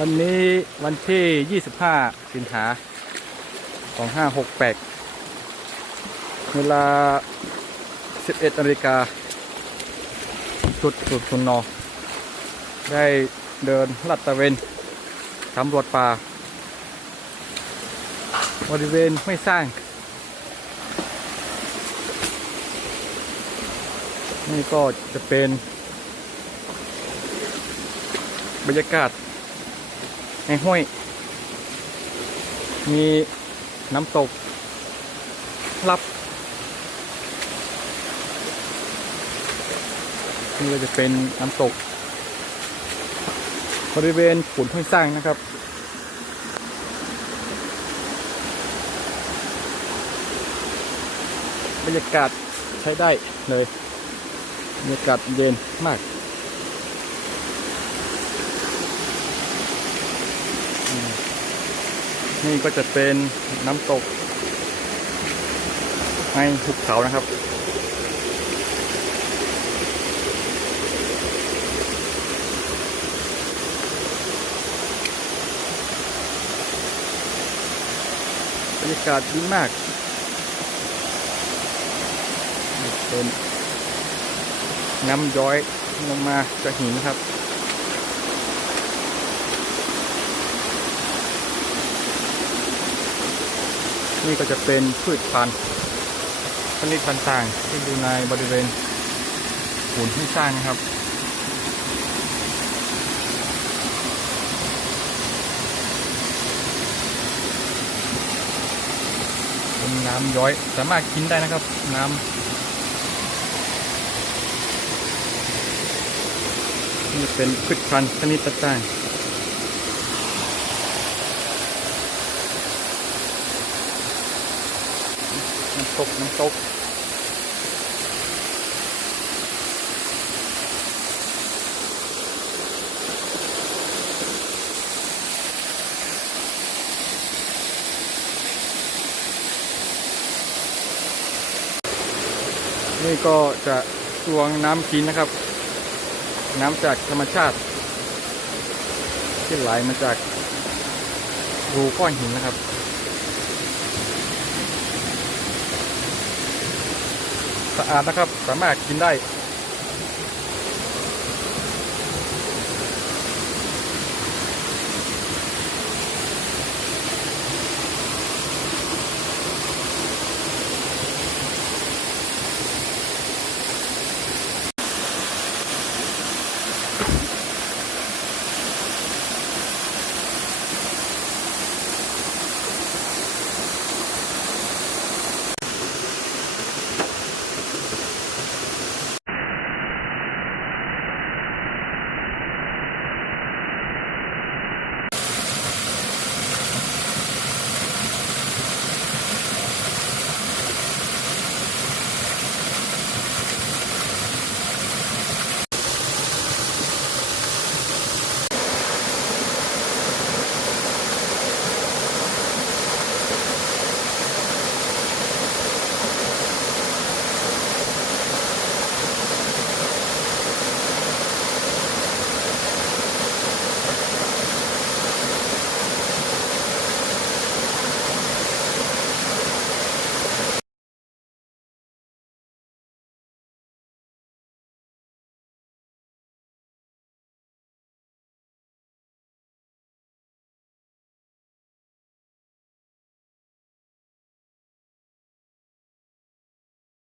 วันนี้วันที่ 25 สิงหา2568 เวลา 11นาฬิกาจุดสุดสุนนอ ได้เดินลัดตะเวนสำรวจป่า บริเวณไม่สร้าง นี่ก็จะเป็นบรรยากาศ ในห้วย มีน้ำตกลับ นี่ก็จะเป็นน้ำตก บริเวณขุนห้วยสร้างนะครับบรรยากาศใช้ได้เลยบรรยากาศเย็นมากอืม นี่ก็จะเป็นน้ำตกในหุบเขานะครับ บรรยากาศดีมากเป็นน้ำย้อยลงมาจากหินนะครับ นี่ก็จะเป็นพืชพันธุ์ชนิดต่างๆที่อยู่ในบริเวณหุ่นที่สร้างนะครับเป็นน้ำย้อยสามารถกินได้นะครับ น้ำนี่เป็นพืชพันธุ์ชนิดต่างๆ ตกน้ำตกนี่ก็จะตวงน้ำกินนะครับ น้ำจากธรรมชาติ ที่ไหลมาจากรูก้อนหินนะครับะอาดนะครับ สามารถกินได้